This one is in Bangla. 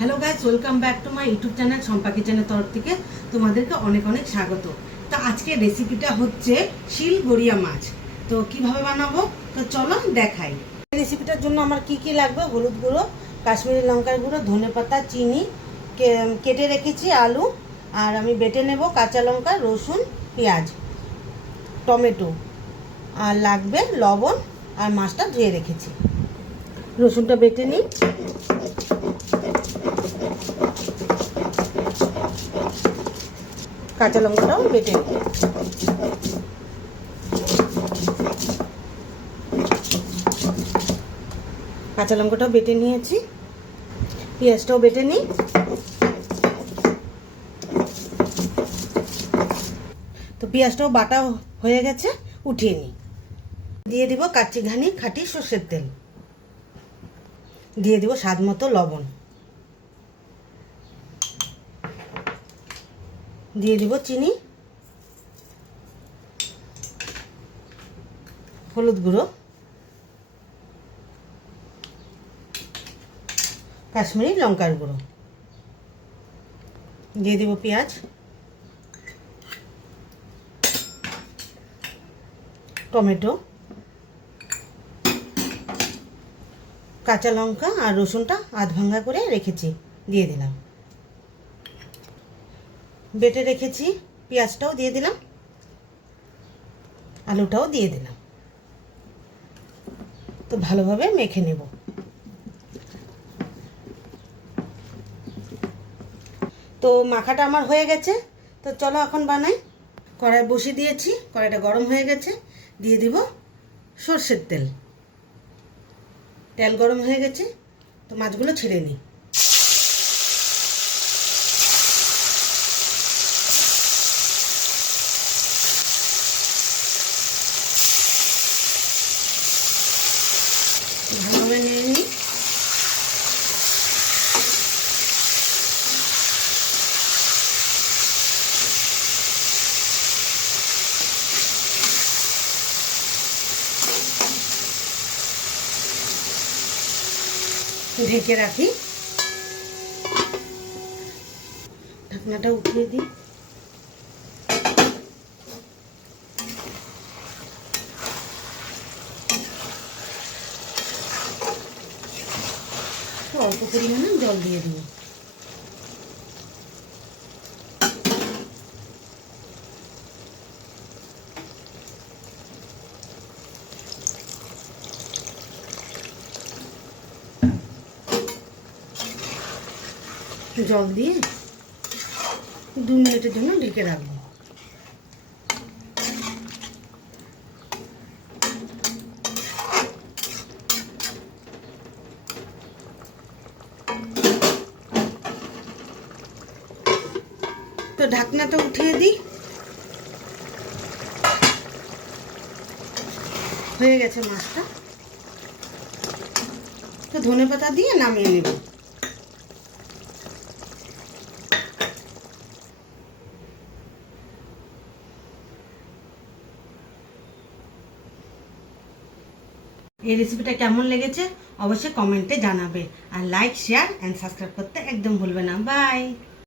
Hello guys welcome back to my YouTube channel Sampa কিচেনের তরফ থেকে তোমাদেরকে অনেক অনেক স্বাগত। তো আজকে রেসিপিটা হচ্ছে শিল গড়িয়া মাছ। তো কীভাবে বানাবো? তো চলো দেখাই। রেসিপিটার জন্য আমার কি কি লাগবে? হলুদ গুঁড়ো, কাশ্মীরি লঙ্কার গুঁড়ো, ধনে পাতা, চিনি কেটে রেখেছি আলু, আর আমি বেটে নেব কাঁচা লঙ্কা, রসুন, পেঁয়াজ, টমেটো। আর লাগবে লবণ, আর মাছটা ধুয়ে রেখেছি। রসুনটা বেটে নিই। কাঁচা লঙ্কাটাও বেটে কাঁচা লঙ্কাটাও বেটে নিয়েছি। পেঁয়াজটাও বেটে নিই। তো পেঁয়াজটাও বাটা হয়ে গেছে, উঠিয়ে নিই। দিয়ে দিব কাচ্চি ঘানি খাঁটি সর্ষের তেল। দিয়ে দিব স্বাদ মতো লবণ। দিয়ে দিব চিনি, হলুদ গুঁড়ো, কাশ্মীরি লঙ্কার গুঁড়ো। দিয়ে দিব পেঁয়াজ। টমেটো। কাঁচা লঙ্কা আর রসুনটা আধ ভাঙ্গা করে রেখেছি, দিয়ে দিলাম। বেটে রেখেছি, পেঁয়াজটাও দিয়ে দিলাম, আলুটাও দিয়ে দিলাম। তো ভালোভাবে মেখে নেব। তো মাখাটা আমার হয়ে গেছে, তো চলো এখন বানাই। কড়াই বসিয়ে দিয়েছি, কড়াইটা গরম হয়ে গেছে, দিয়ে দিব সর্ষের তেল। তেল গরম হয়ে গেছে, তো মাছগুলো ছেড়ে নিই ভালোভাবে নিয়ে নিই ঢেকে রাখি। ঢাকনাটা উঠিয়ে দিই। অল্প পরিমাণে জল দিয়ে দিব। জল দিয়ে দু মিনিটের জন্য ঢেকে রাখব। তো ঢাকনাটা উঠিয়ে দিই। হয়ে গেছে মাছটা। তো ধনে পাতা দিয়ে নামিয়ে নেব। এই রেসিপিটা কেমন লেগেছে? অবশ্যই কমেন্টে জানাবে। আর লাইক শেয়ার অ্যান্ড সাবস্ক্রাইব করতে একদম ভুলবে না। বাই